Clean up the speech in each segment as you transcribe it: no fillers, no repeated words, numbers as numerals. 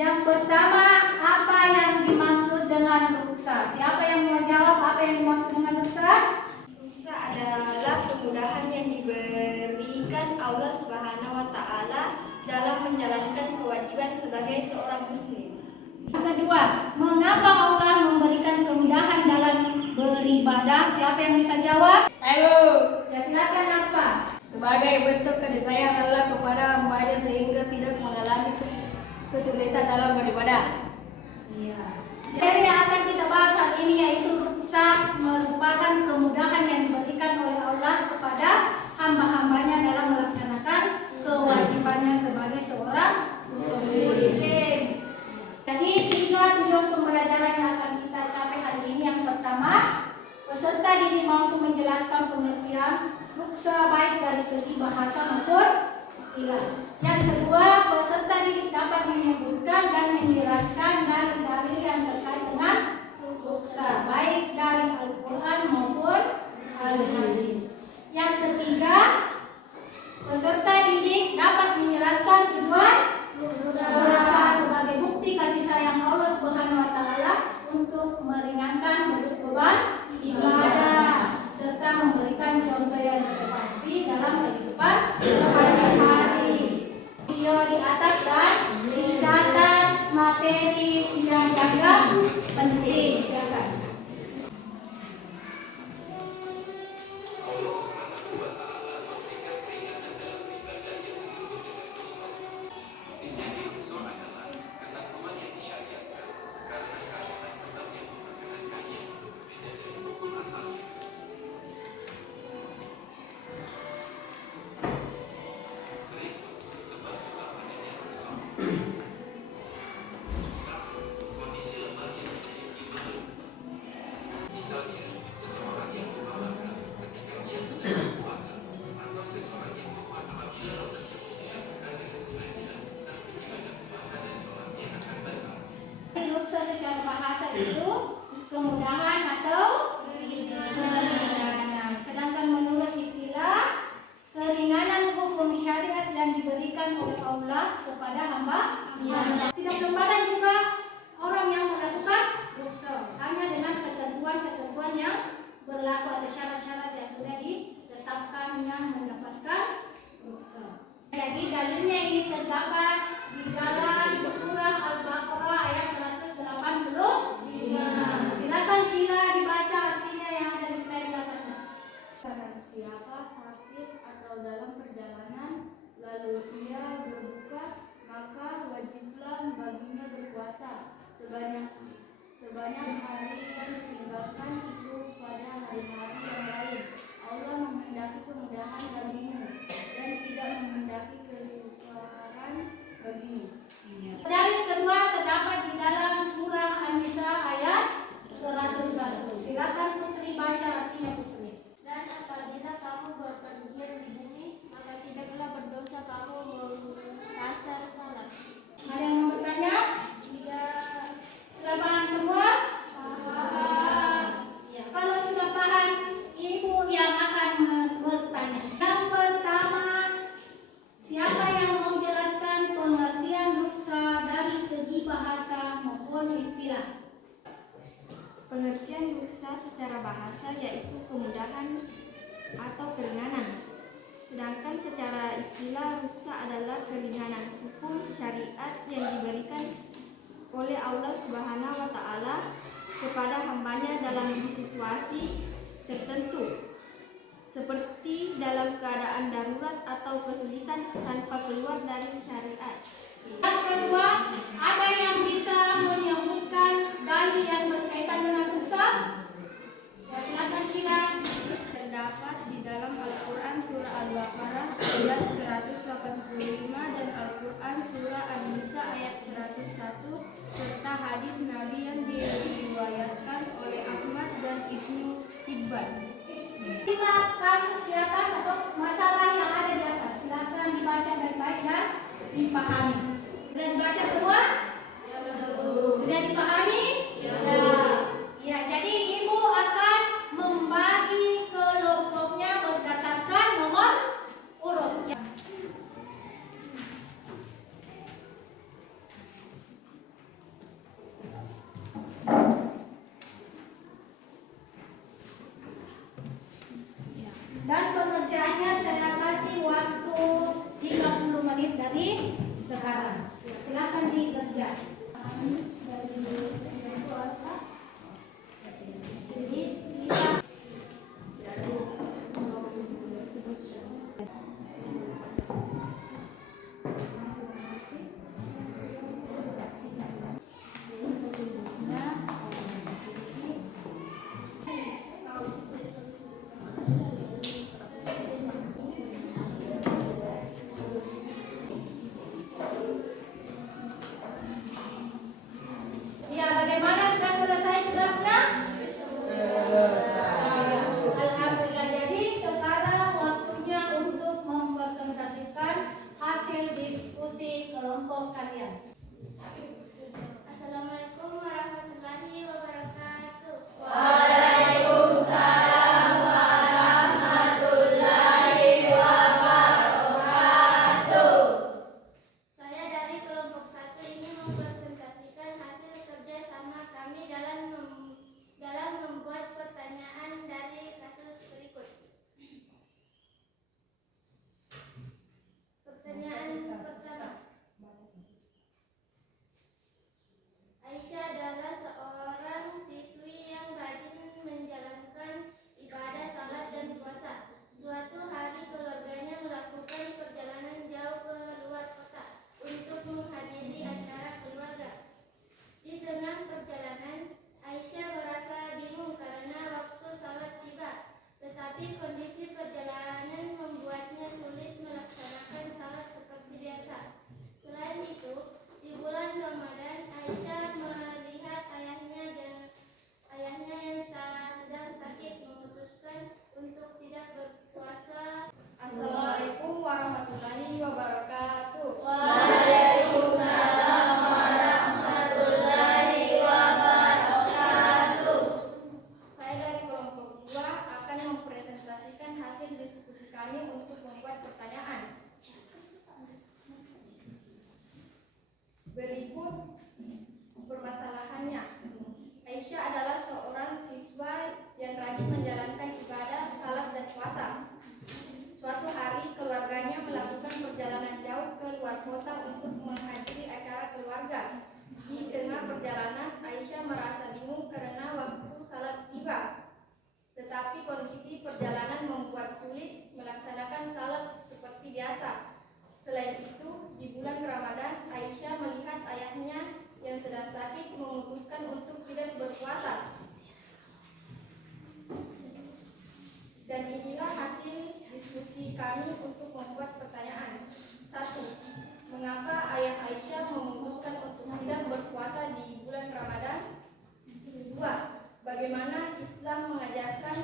Yang pertama, apa yang dimaksud dengan ruksa? Siapa yang mau jawab apa yang dimaksud dengan ruksa? Ruksa adalah kemudahan yang diberikan Allah Subhanahu wa Ta'ala dalam menjalankan kewajiban sebagai seorang muslim. Yang kedua, mengapa Allah memberikan kemudahan dalam beribadah? Siapa yang bisa jawab? Ayo, Ya silakan apa? sebagai bentuk kasih sayang Allah kepada hamba-Nya sehingga tidak mengalami kesulitan dalam beribadah. Iya. Materi yang akan kita bahas hari ini yaitu ruksa merupakan kemudahan yang diberikan oleh Allah kepada hamba-hambanya dalam melaksanakan kewajibannya sebagai seorang muslim. Jadi 3 tujuan pembelajaran yang akan kita capai hari ini. Yang pertama, peserta didik mampu menjelaskan pengertian ruksa baik dari segi bahasa maupun istilah. Yang kedua, peserta didik dapat menyebutkan dan menjelaskan dalil-dalil yang terkait dengan ruksa baik dari Al-Quran maupun Al-Hadis. Yang ketiga, peserta didik dapat menjelaskan tujuan ruksa sebagai bukti kasih sayang Allah Subhanahu wa Ta'ala untuk meringankan beban ibadah serta memberikan contoh yang relevansi dalam kehidupan sehari-hari. Video di atas dan dicatat materi yang dianggap penting. Silakan. Ruksa secara bahasa itu kemudahan atau keringanan. Sedangkan menurut istilah, keringanan hukum syariat yang diberikan oleh Allah kepada hamba. Tidak sembarang juga orang yang melakukan ruksa, hanya dengan ketentuan-ketentuan yang berlaku atau syarat-syarat yang sudah ditetapkan yang mendapatkan ruksa. Jadi dalilnya ini terdapat di dalam surah Al-Baqarah ayat 185. Silakan Sheila dibaca artinya yang ada di slide di atasnya. Barang siapa sakit atau dalam perjalanan lalu ia berbuka, maka wajiblah baginya berpuasa sebanyak hari yang ditinggalkan itu pada hari-hari yang lain. Allah menghendaki kemudahan bagimu dan tidak menghendaki kesukaran bagimu. Dalil kedua terdapat di dalam surah An-Nisa ayat 101. Silakan Putri baca artinya Putri. Dan apabila kamu berpergian di bumi, maka tidaklah berdosa kamu mengkasar salat. Ada yang mau bertanya? Tidak. Sudah paham semua? Ya, kalau sudah paham, ibu yang akan bertanya. Yang pertama, siapa yang mau jelaskan pengertian ruksa dari segi bahasa maupun istilah? Pengertian ruksa secara bahasa yaitu kemudahan atau keringanan. Sedangkan secara istilah ruksa adalah keringanan hukum syariat yang diberikan oleh Allah Subhanahu wa Ta'ala kepada hambanya dalam situasi tertentu, seperti dalam keadaan darurat atau kesulitan tanpa keluar dari syariat. Yang kedua, ada yang bisa menyebutkan dalil yang berkaitan dengan ruksa? Ya, silakan Sheila. Terdapat di dalam Al-Quran surah Al-Baqarah ayat 185 dan Al-Quran surah An-Nisa ayat 101 serta hadis Nabi yang diriwayatkan oleh Ahmad dan Ibnu Hibban. 5 kasus di atas atau masalah yang ada di atas. Silakan dibaca baik-baik dan dipahami. Sudah dibaca semua? Sudah dipahami? Ya, jadi ibu akan membagi kelompoknya berdasarkan nomor urut. kalian. Ya, bagaimana sudah selesai tugasnya? Alhamdulillah. Jadi sekarang waktunya untuk mempresentasikan hasil diskusi kelompok kalian. Assalamualaikum warahmatullahi wabarakatuh. Saya dari kelompok 1 ini mempresentasikan hasil kerjasama kami dalam membuat pertanyaan dari kasus berikut. Pertanyaan pertama. Aisyah adalah seorang siswi yang rajin menjalankan ibadah salat dan puasa. Suatu hari keluarganya melakukan perjalanan jauh ke luar kota untuk menghadiri acara keluarga. Di tengah perjalanan, Aisyah merasa bingung karena waktu salat tiba. Tetapi kondisi perjalanan membuatnya sulit melaksanakan salat seperti biasa. Selain itu, di bulan Ramadan, Aisyah melihat ayahnya yang sedang sakit memutuskan untuk tidak berpuasa. Assalamualaikum warahmatullahi wabarakatuh. Saya dari kelompok 2 akan mempresentasikan hasil diskusi kami untuk membuat pertanyaan. Berikut permasalahannya. Aisyah adalah seorang siswa yang rajin menjalankan ibadah salat dan puasa. Suatu hari keluarganya melakukan perjalanan jauh ke luar kota untuk menghadiri acara keluarga. Di tengah perjalanan, Aisyah merasa bingung karena waktu salat tiba. Tetapi kondisi perjalanan membuat sulit melaksanakan salat seperti biasa. Selain itu, di bulan Ramadan, Aisyah melihat ayahnya yang sedang sakit memutuskan untuk tidak berpuasa. Dan inilah hasil diskusi kami untuk membuat pertanyaan. 1. Mengapa ayah Aisyah memutuskan untuk tidak berpuasa di bulan Ramadan? 2. Bagaimana Islam mengajarkan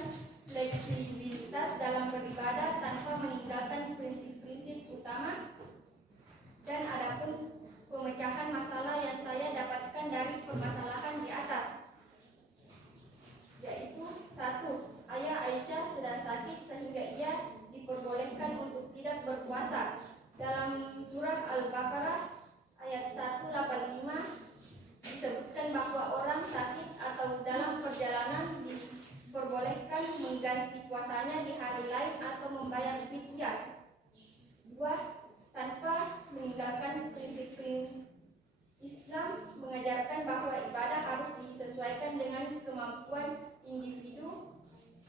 fleksibilitas dalam beribadah tanpa meninggalkan prinsip-prinsip utama? Dan adapun pemecahan masalah yang saya dapatkan dari permasalahan di atas, yaitu 1. Ayah Aisyah sedang sakit sehingga ia diperbolehkan untuk tidak berpuasa. Dalam surat Al-Baqarah ayat 185 disebutkan bahwa orang sakit atau dalam perjalanan diperbolehkan mengganti puasanya di hari lain atau membayar fidyah. 2. Tanpa meninggalkan prinsip-prinsip Islam mengajarkan bahwa ibadah harus disesuaikan dengan kemampuan individu.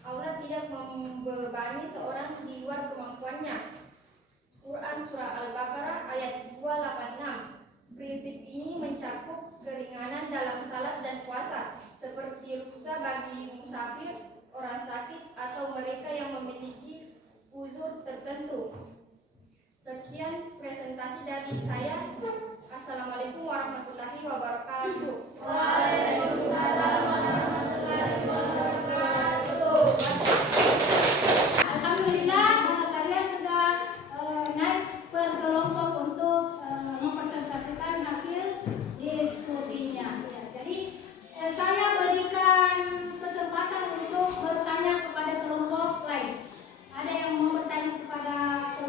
Allah tidak membebani seorang di luar kemampuannya. Quran Surah Al-Baqarah ayat 286. Prinsip ini mencakup keringanan dalam salat dan puasa, seperti ruksa bagi musafir, orang sakit, atau mereka yang memiliki uzur tertentu. Sekian presentasi dari saya. Assalamualaikum warahmatullahi wabarakatuh. Waalaikumsalam warahmatullahi wabarakatuh. Alhamdulillah, kalian sudah naik per kelompok untuk mempresentasikan hasil diskusinya. Ya, jadi saya berikan kesempatan untuk bertanya kepada kelompok lain. Ada yang mau bertanya kepada kelompok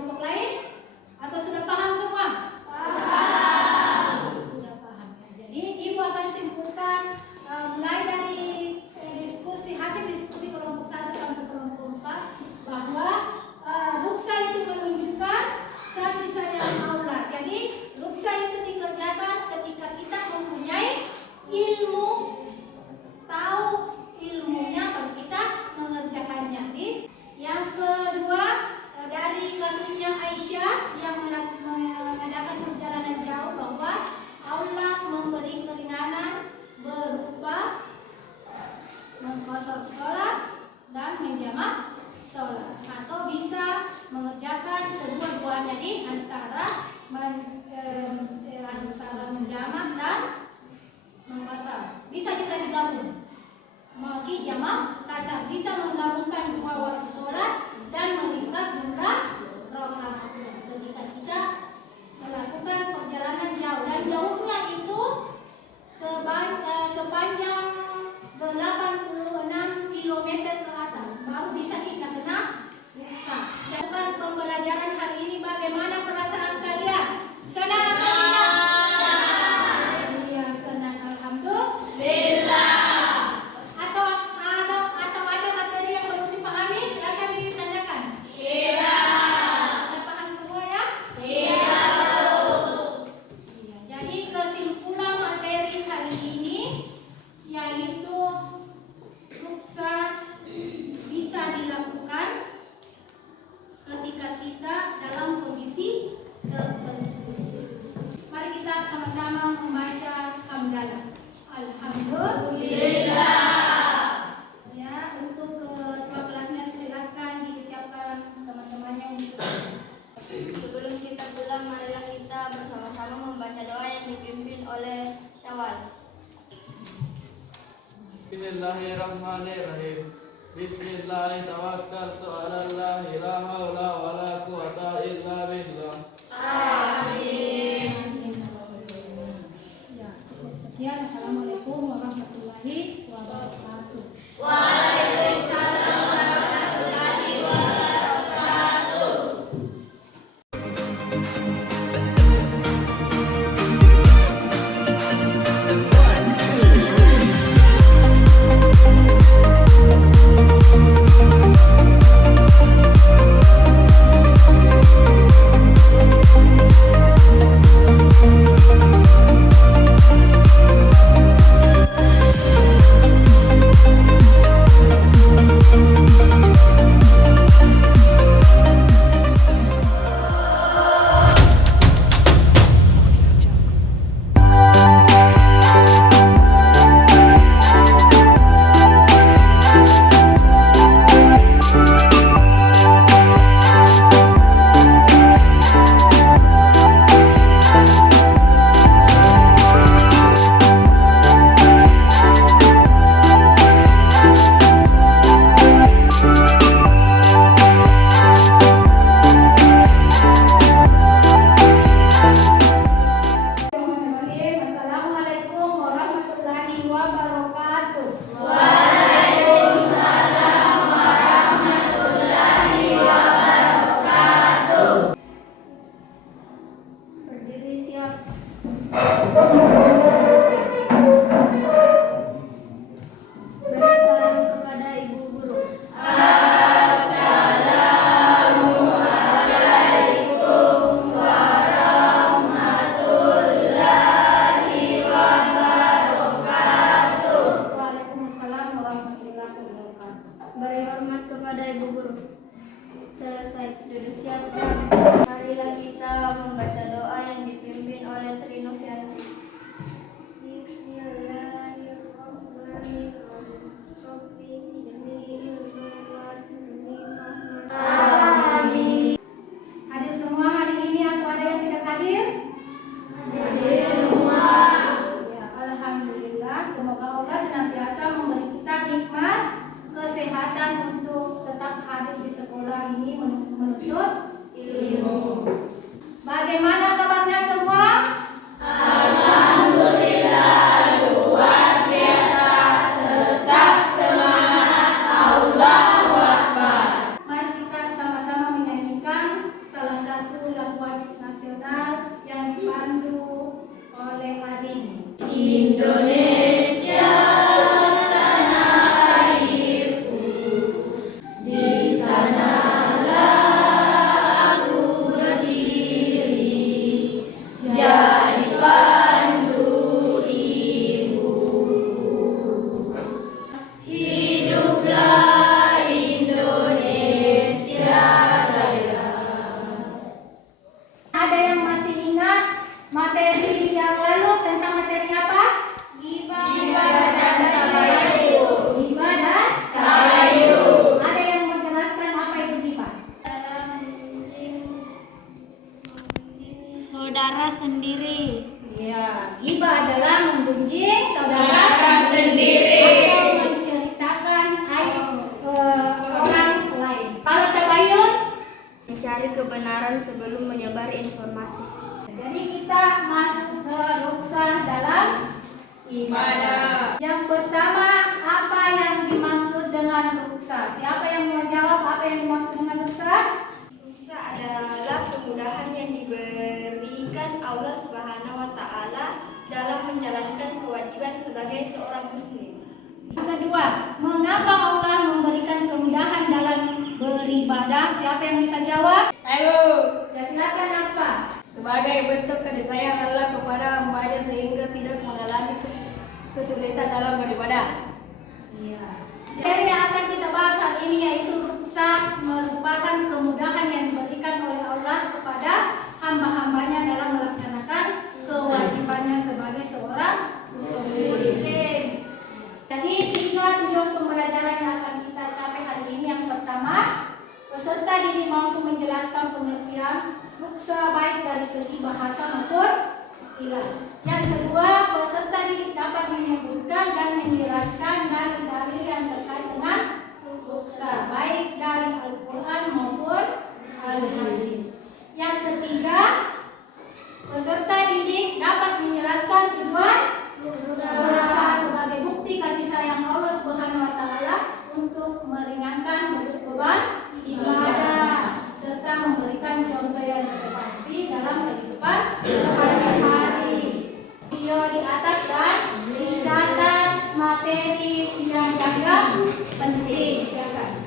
membaca hamdalah. Alhamdulillah. Ya, untuk ketua kelasnya silakan disiapkan teman-temannya untuk. Sebelum kita pulang, marilah kita bersama-sama membaca doa yang dipimpin oleh Syawal. Bismillahirrahmanirrahim. Bismillahirrahmanirrahim. Tawakkaltu 'ala Allah, la haula wala quwwata illa billah. Amin. Ya, cukup sekian. Assalamualaikum warahmatullahi wabarakatuh. Waalaikumsalam warahmatullahi wabarakatuh. Assalamualaikum warahmatullahi wabarakatuh. Berdiri siap. Beri salam kepada ibu guru. Waalaikumsalam warahmatullahi wabarakatuh. Beri hormat kepada ibu guru. Selesai. Duduk siap. Marilah kita membaca doa yang dipimpin oleh Trinovianti. Bismillahirrahmanirrahim. Rabbi zidni ilman warzuqni fahman. Amin. Hadir semua hari ini atau ada yang tidak hadir? Hadir semua. Ya, alhamdulillah. Semoga Allah senantiasa memberi kita nikmat kesehatan untuk tetap hadir di sekolah ini menuntut ilmu. Bagaimana kabarnya semua? Alhamdulillah, luar biasa. Tetap semangat. Allahu Akbar. Mari kita sama-sama menyanyikan salah satu lagu wajib nasional yang dipandu oleh Arin. Indonesia tanah airku, di sanalah aku berdiri, jadi pandu ibu. Hiduplah Indonesia Raya. Ada yang masih ingat materi yang lalu tentang materi apa? Gibah dan tabayun. Gibah dan tabayun. Ada yang menjelaskan apa itu gibah? Saudara sendiri. Ya, gibah adalah membenci saudara sendiri atau menceritakan aib orang lain. Kalau tabayun, Mencari kebenaran sebelum menyebar informasi. jadi kita masuk ke ruksah dalam ibadah. Yang pertama, apa yang dimaksud dengan ruksah? Siapa yang mau jawab apa yang dimaksud dengan ruksah? Rukhsah adalah kemudahan yang diberikan Allah Subhanahu wa taala dalam menjalankan kewajiban sebagai seorang muslim. Yang kedua, mengapa Allah memberikan kemudahan dalam beribadah? Siapa yang bisa jawab? Ayo, Ya, silakan apa? sebagai bentuk kasih sayang Allah kepada hambanya sehingga tidak mengalami kesulitan dalam beribadah. Iya. Materi yang akan kita bahas hari ini yaitu rukhsah merupakan kemudahan yang diberikan oleh Allah kepada hamba-hambanya dalam melaksanakan kewajibannya sebagai seorang muslim. Jadi 3 tujuan pembelajaran yang akan kita capai hari ini. Yang pertama, peserta didik mampu menjelaskan pengertian ruksa baik dari segi bahasa maupun istilah. Yang kedua, peserta didik dapat menyebutkan dan menjelaskan dalil-dalil yang terkait dengan ruksa baik dari Al-Quran maupun Al-Hadis. Yang ketiga, peserta didik dapat menjelaskan tujuan ruksa sebagai bukti kasih sayang Allah Subhanahu wa taala untuk meringankan beban ibadah serta memberikan contoh yang bermanfaat dalam kehidupan sehari-hari. Video di atas dan dicatat materi yang dianggap penting. Silakan.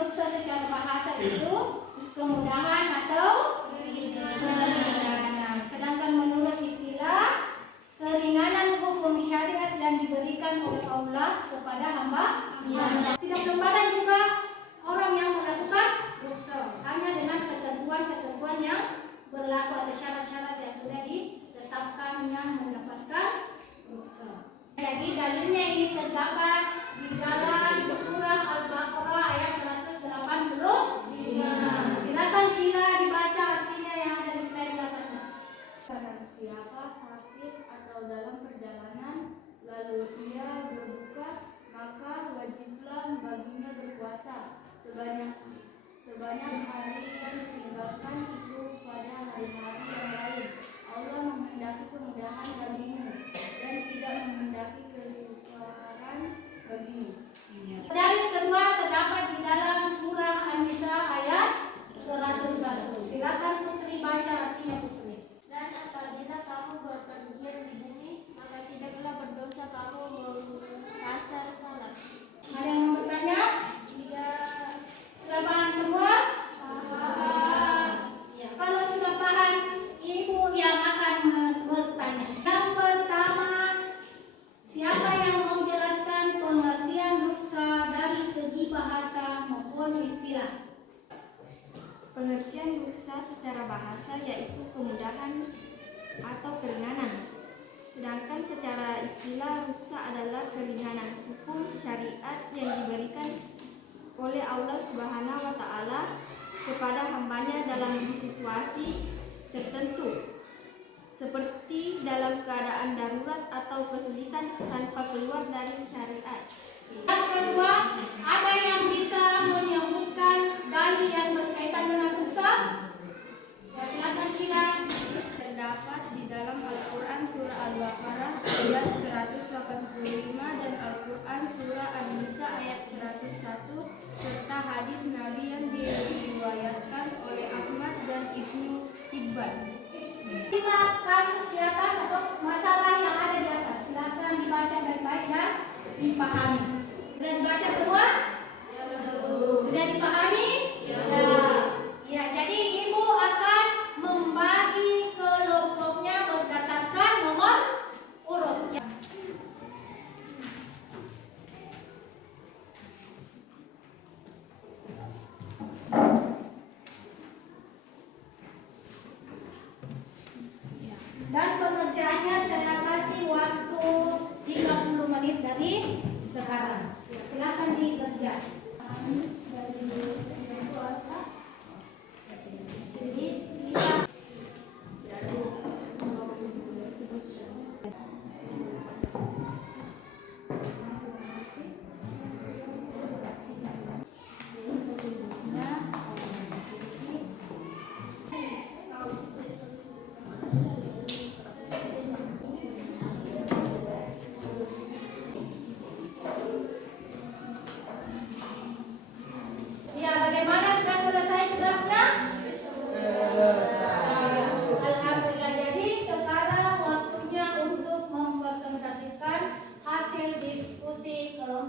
Ruksa secara bahasa itu kemudahan atau keringanan. Sedangkan menurut istilah, keringanan hukum syariat yang diberikan oleh Allah kepada hamba. Tidak sembarang juga orang yang melakukan ruksa, hanya dengan ketentuan-ketentuan yang berlaku, ada syarat-syarat yang sudah ditetapkan yang mendapatkan ruksa. Jadi dalilnya ini terdapat di dalam surah Al-Baqarah ayat 185. Silakan Sheila dibaca artinya yang ada di slide di atasnya. Barang siapa sakit atau dalam perjalanan lalu ia berbuka, maka wajiblah baginya berpuasa sebanyak hari yang ditinggalkan itu pada hari-hari yang lain. Allah menghendaki kemudahan bagimu dan tidak menghendaki kesukaran bagimu. Dalil kedua terdapat di dalam surah An-Nisa ayat 101. Silakan Putri baca artinya, Putri. Dan apabila kamu berpergian di bumi, maka tidaklah berdosa kamu mengkasar salat. Ada yang mau bertanya? Tidak. Sudah paham semua? Paham. Ya, kalau sudah paham, ibu yang akan bertanya. Yang pertama, siapa yang mau jelaskan pengertian ruksa dari segi bahasa maupun istilah? Pengertian ruksa secara bahasa yaitu kemudahan atau keringanan. Sedangkan secara istilah ruksa adalah keringanan hukum syariat yang diberikan oleh Allah Subhanahu wa taala kepada hambanya dalam situasi tertentu, seperti dalam keadaan darurat atau kesulitan tanpa keluar dari syariat. Yang kedua, ada yang bisa menyebutkan dalil yang berkaitan dengan ruksa? Ya, silakan Sheila. Terdapat di dalam Al-Quran Surah Al-Baqarah ayat 185 dan Al-Quran Surah An-Nisa ayat 101 serta hadis Nabi yang diriwayatkan oleh Ahmad dan Ibnu Hibban. 5 kasus di atas atau masalah yang ada di atas. Silakan dibaca baik-baik dan dipahami. Sudah dibaca semua? Sudah dipahami? Ya, jadi ibu akan membagi kelompoknya berdasarkan nomor urut. Dan pengerjaannya saya kasih waktu 30 menit dari sekarang. Silakan dikerjakan.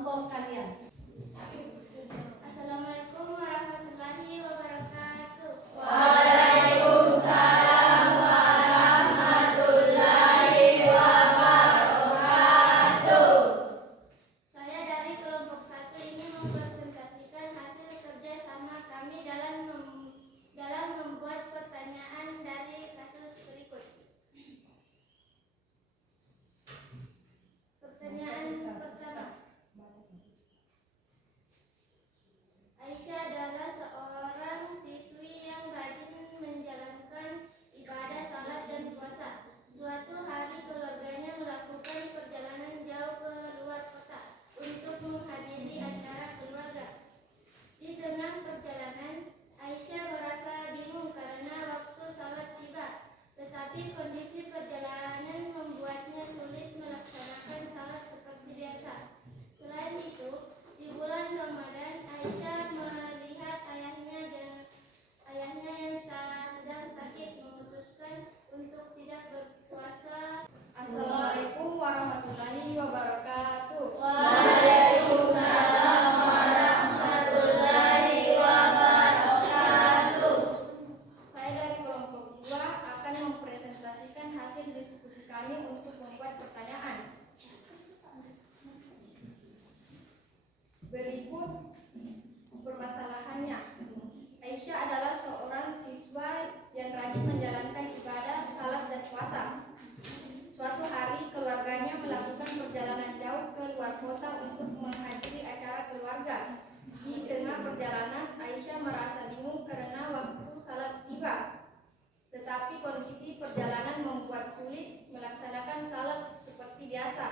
kelompok kalian. Assalamualaikum warahmatullahi wabarakatuh. Waalaikumsalam warahmatullahi wabarakatuh. Saya dari kelompok 1 ini mempresentasikan hasil kerjasama kami dalam membuat pertanyaan dari kasus berikut. Pertanyaan pertama. Aisyah adalah seorang siswi yang rajin menjalankan ibadah salat dan puasa. Suatu hari keluarganya melakukan perjalanan jauh ke luar kota untuk menghadiri acara keluarga. Di tengah perjalanan, Aisyah merasa bingung karena waktu salat tiba. Tetapi kondisi perjalanan membuatnya sulit melaksanakan salat seperti biasa. Selain itu, di bulan Ramadan, Aisyah melihat ayahnya yang sedang sakit memutuskan untuk tidak berpuasa. Assalamualaikum warahmatullahi wabarakatuh. Waalaikumsalam warahmatullahi wabarakatuh. Saya dari kelompok 2 akan mempresentasikan hasil diskusi kami untuk membuat pertanyaan. Berikut permasalahannya. Aisyah adalah seorang siswa yang rajin menjalankan ibadah salat dan puasa. Suatu hari keluarganya melakukan perjalanan jauh ke luar kota untuk menghadiri acara keluarga. Di tengah perjalanan, Aisyah merasa bingung karena waktu salat tiba. Tetapi kondisi perjalanan membuat sulit melaksanakan salat seperti biasa.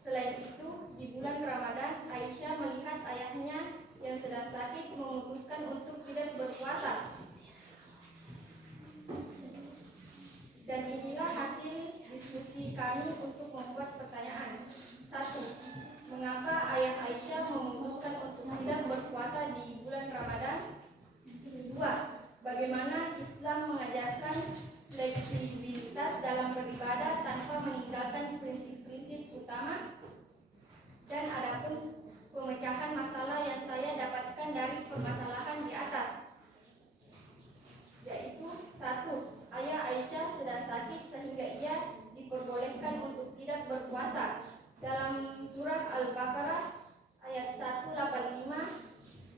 Selain itu, di bulan Ramadan, Aisyah melihat ayahnya yang sedang sakit memutuskan untuk tidak berpuasa. Dan inilah hasil diskusi kami untuk membuat pertanyaan. 1. Mengapa ayah Aisyah memutuskan untuk tidak berpuasa di bulan Ramadan? 2. Bagaimana Islam mengajarkan fleksibilitas dalam beribadah tanpa meninggalkan prinsip-prinsip utama? Dan adapun pemecahan masalah yang saya dapatkan dari permasalahan di atas, yaitu 1. Ayah Aisyah sedang sakit sehingga ia diperbolehkan untuk tidak berpuasa. Dalam surah Al-Baqarah ayat 185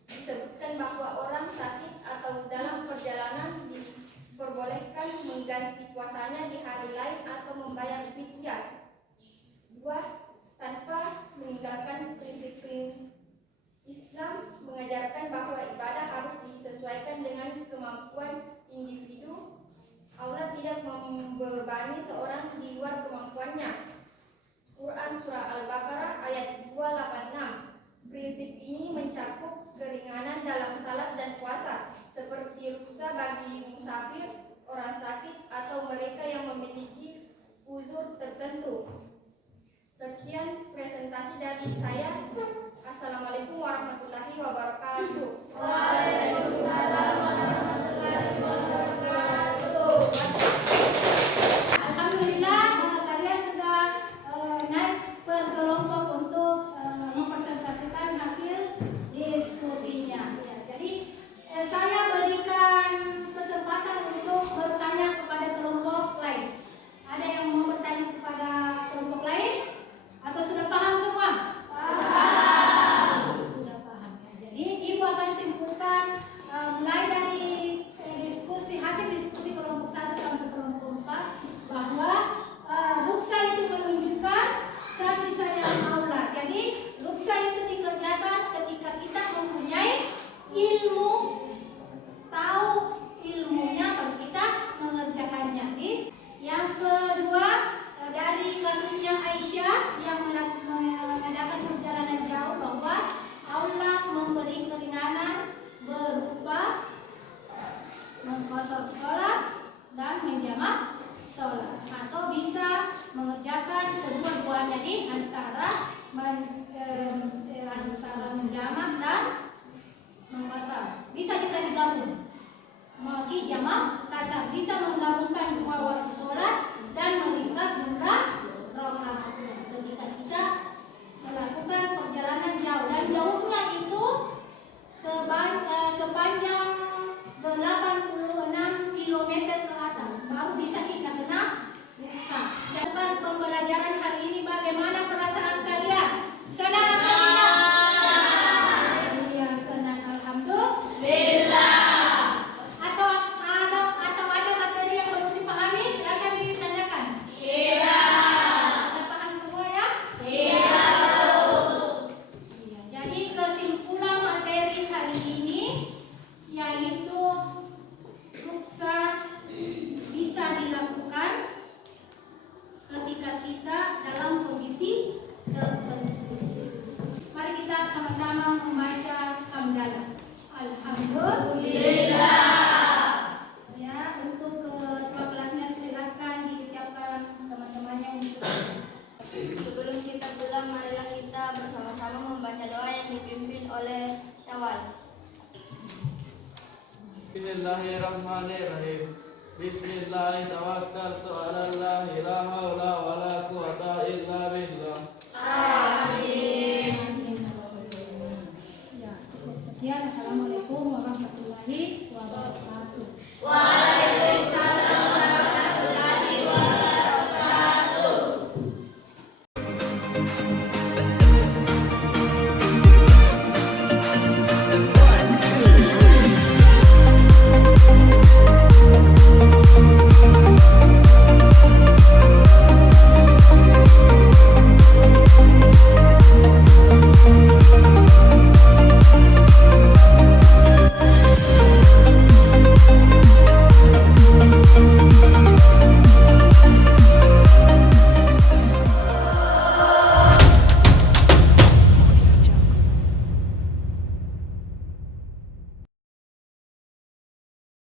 disebutkan bahwa orang sakit atau dalam perjalanan diperbolehkan mengganti puasanya di hari lain atau membayar fidyah. 2. Tanpa meninggalkan prinsip-prinsip Islam mengajarkan bahwa ibadah harus disesuaikan dengan kemampuan individu. Allah tidak membebani seorang di luar kemampuannya. Quran Surah Al-Baqarah ayat 286. Prinsip ini mencakup keringanan dalam salat dan puasa, seperti ruksa bagi musafir, orang sakit, atau mereka yang memiliki uzur tertentu. Sekian presentasi dari saya. Assalamualaikum warahmatullahi wabarakatuh. Waalaikumsalam warahmatullahi wabarakatuh. Alhamdulillah kalian sudah naik berkelompok untuk mempresentasikan hasil diskusinya. Ya, jadi saya berikan kesempatan untuk bertanya kepada kelompok lain. Ada yang mau bertanya kepada kelompok lain? Atau sudah paham semua? Paham. Sudah paham. Ya. Jadi Ibu akan simpulkan mulai dari hasil diskusi kelompok 1 sampai kelompok 4 bahwa ruksa itu menunjukkan kasih sayang Allah. Jadi ruksa itu dikerjakan ketika kita mempunyai ilmu, tahu ilmunya baru kita mengerjakannya. Yang kedua, dari kasusnya Aisyah yang mengadakan perjalanan jauh, bahwa Allah memberi keringanan berupa mengkosor sholat dan menjamak sholat, atau bisa mengerjakan kedua-duanya di antara menjamak dan mengkosor. Bisa juga digabung. Magi jamak kasar, bisa menggabungkan dua waktu sholat dan meringkas jumlah rakaat ketika kita melakukan perjalanan Alhamdulillah. Ya, untuk ketua kelasnya silakan disiapkan teman-temannya untuk. Sebelum kita pulang, marilah kita bersama-sama membaca doa yang dipimpin oleh Syawal. Bismillahirrahmanirrahim. Bismillahirrahmanirrahim. Tawakkaltu 'ala Allah, la haula wala quwata illa billah.